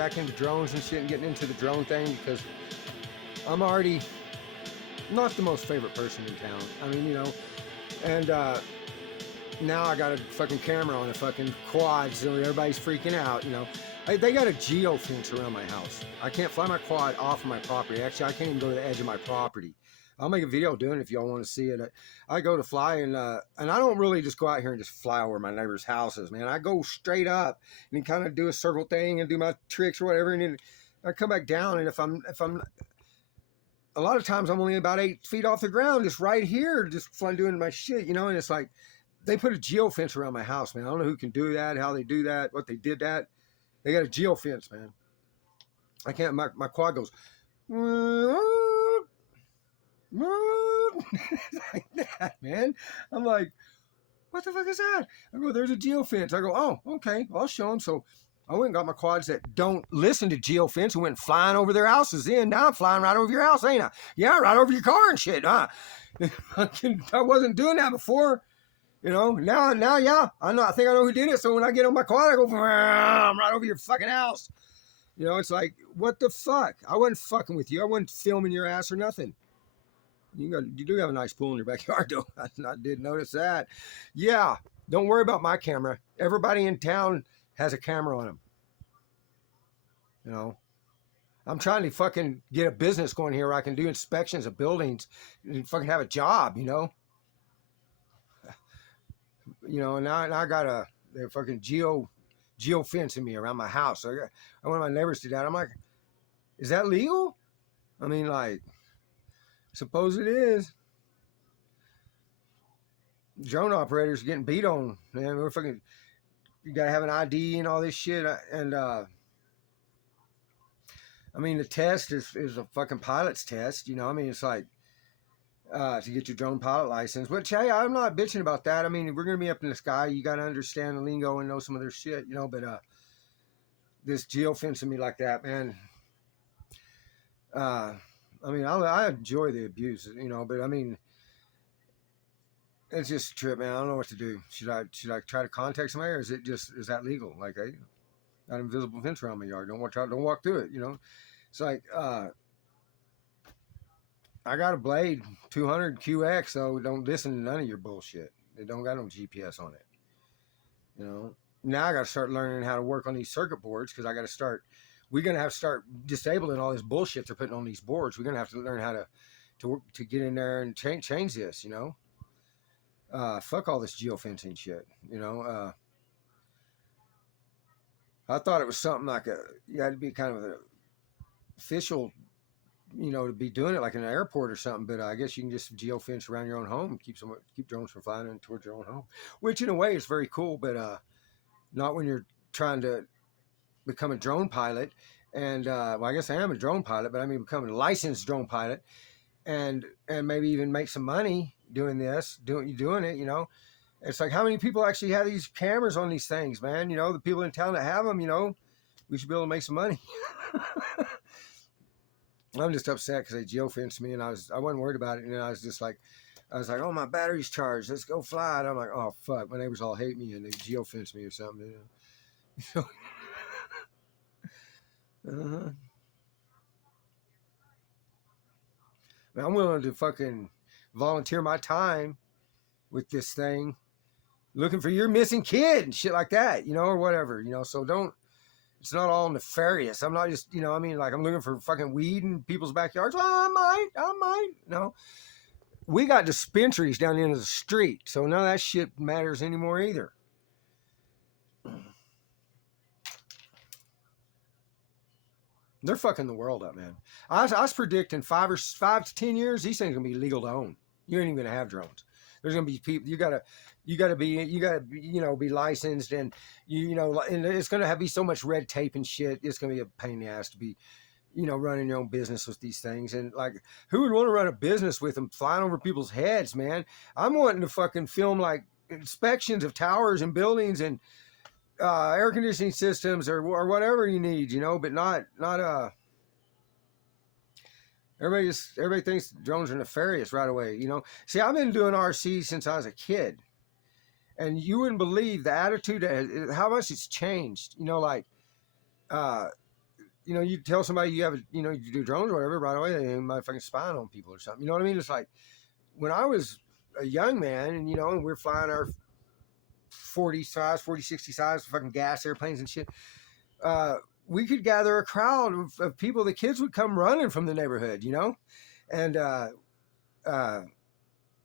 back into drones and shit and getting into the drone thing because I'm already not the most favorite person in town. I mean, you know, and now I got a fucking camera on a fucking quad, so everybody's freaking out, you know. They got a geo-fence around my house. I can't fly my quad off of my property. Actually, I can't even go to the edge of my property. I'll make a video doing it if y'all want to see it. I go to fly and I don't really just go out here and just fly over my neighbor's houses, man. I go straight up and kind of do a circle thing and do my tricks or whatever, and then I come back down. And if I'm a lot of times I'm only about 8 feet off the ground, just right here, just flying doing my shit, you know. And it's like they put a geo-fence around my house, man. I don't know who can do that, how they do that, what they did that. They got a geo-fence, man. I can't. My quad goes. Like that, man. I'm like, what the fuck is that? I go, there's a geo-fence. I go, oh, okay, I'll show them. So I went and got my quads that don't listen to geo-fence and went flying over their houses. Now I'm flying right over your house, ain't I? Yeah, right over your car and shit, huh? I wasn't doing that before. You know, now, yeah, I think I know who did it. So when I get on my quad, I go, I'm right over your fucking house. You know, it's like, what the fuck? I wasn't fucking with you. I wasn't filming your ass or nothing. You do have a nice pool in your backyard, though. I did notice that. Yeah, don't worry about my camera. Everybody in town has a camera on them. You know, I'm trying to fucking get a business going here where I can do inspections of buildings and fucking have a job, you know? You know, and now I got they're fucking geo-fencing me around my house. So one of my neighbors did that. I'm like, is that legal? I mean, like, suppose it is. Drone operators are getting beat on, man. We're fucking, you gotta have an ID and all this shit. And I mean, the test is a fucking pilot's test, you know. I mean, it's like to get your drone pilot license. Which, hey, I'm not bitching about that. I mean, we're gonna be up in the sky. You gotta understand the lingo and know some of their shit, you know. But this geo-fencing me like that, man. I mean, I enjoy the abuse, you know, but I mean, it's just a trip, man. I don't know what to do. Should I try to contact somebody, or is that legal? Like, I got an invisible fence around my yard. Don't walk through it, you know. It's like I got a Blade 200 QX, so don't listen to none of your bullshit. They don't got no GPS on it, you know. Now I got to start learning how to work on these circuit boards because I got to start. We're gonna have to start disabling all this bullshit they're putting on these boards. We're gonna have to learn how to get in there and change this, you know. Fuck all this geofencing shit, you know. I thought it was something like you had to be kind of an official, you know, to be doing it like in an airport or something. But I guess you can just geofence around your own home, keep drones from flying in towards your own home, which in a way is very cool, but not when you're trying to become a drone pilot. And well, I guess I am a drone pilot, but I mean become a licensed drone pilot, and maybe even make some money doing it, you know. It's like, how many people actually have these cameras on these things, man? You know, the people in town that have them, you know, we should be able to make some money. I'm just upset because they geofenced me, and I wasn't worried about it, and then I was like, oh, my battery's charged, let's go fly. And I'm like, oh fuck, my neighbors all hate me and they geofenced me or something, you know. I'm willing to fucking volunteer my time with this thing, looking for your missing kid and shit like that, you know, or whatever, you know. So it's not all nefarious. I'm not just, you know, I mean, like, I'm looking for fucking weed in people's backyards. Well, I might. No, we got dispensaries down the end of the street, so none of that shit matters anymore either. They're fucking the world up, man. I was predicting 5 to 10 years, these things are gonna be legal to own. You ain't even gonna have drones. There's gonna be people. You gotta be, you know, be licensed, and you know, and it's gonna be so much red tape and shit. It's gonna be a pain in the ass to be, you know, running your own business with these things. And like, who would want to run a business with them flying over people's heads, man? I'm wanting to fucking film like inspections of towers and buildings and air conditioning systems or whatever you need, you know, but not everybody thinks drones are nefarious right away, you know. See, I've been doing RC since I was a kid, and you wouldn't believe the attitude, how much it's changed, you know. Like you know, you tell somebody you have, you know, you do drones or whatever, right away they might fucking spying on people or something. You know what I mean? It's like when I was a young man, and you know, and we're flying our 40 size, 40, 60 size fucking gas airplanes and shit. Uh, we could gather a crowd of people. The kids would come running from the neighborhood, you know, and uh,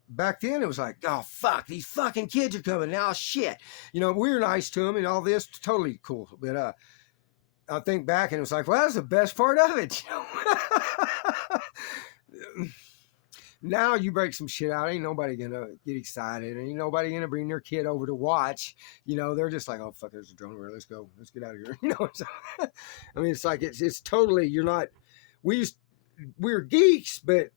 back then it was like, oh fuck, these fucking kids are coming now. Shit, you know, we were nice to them and all this, totally cool. But I think back and it was like, well, that's the best part of it, you know. Now you break some shit out, ain't nobody gonna get excited, ain't nobody gonna bring their kid over to watch. You know, they're just like, oh fuck, there's a drone over, let's go, let's get out of here. You know, so, I mean, it's like it's totally, you're not. We were geeks, but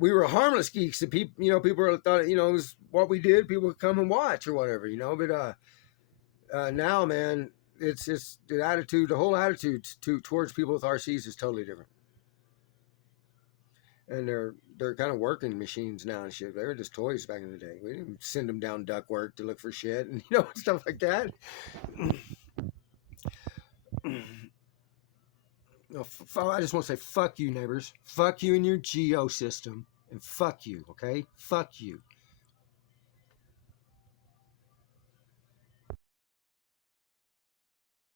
we were harmless geeks. The people, you know, people thought, you know, it was what we did. People would come and watch or whatever, you know. But now, man, it's the attitude, the whole attitude towards people with RCs is totally different. And they're kind of working machines now and shit. They were just toys back in the day. We didn't send them down ductwork to look for shit and you know stuff like that. No, I just want to say fuck you, neighbors. Fuck you and your geo system, and fuck you. Okay, fuck you.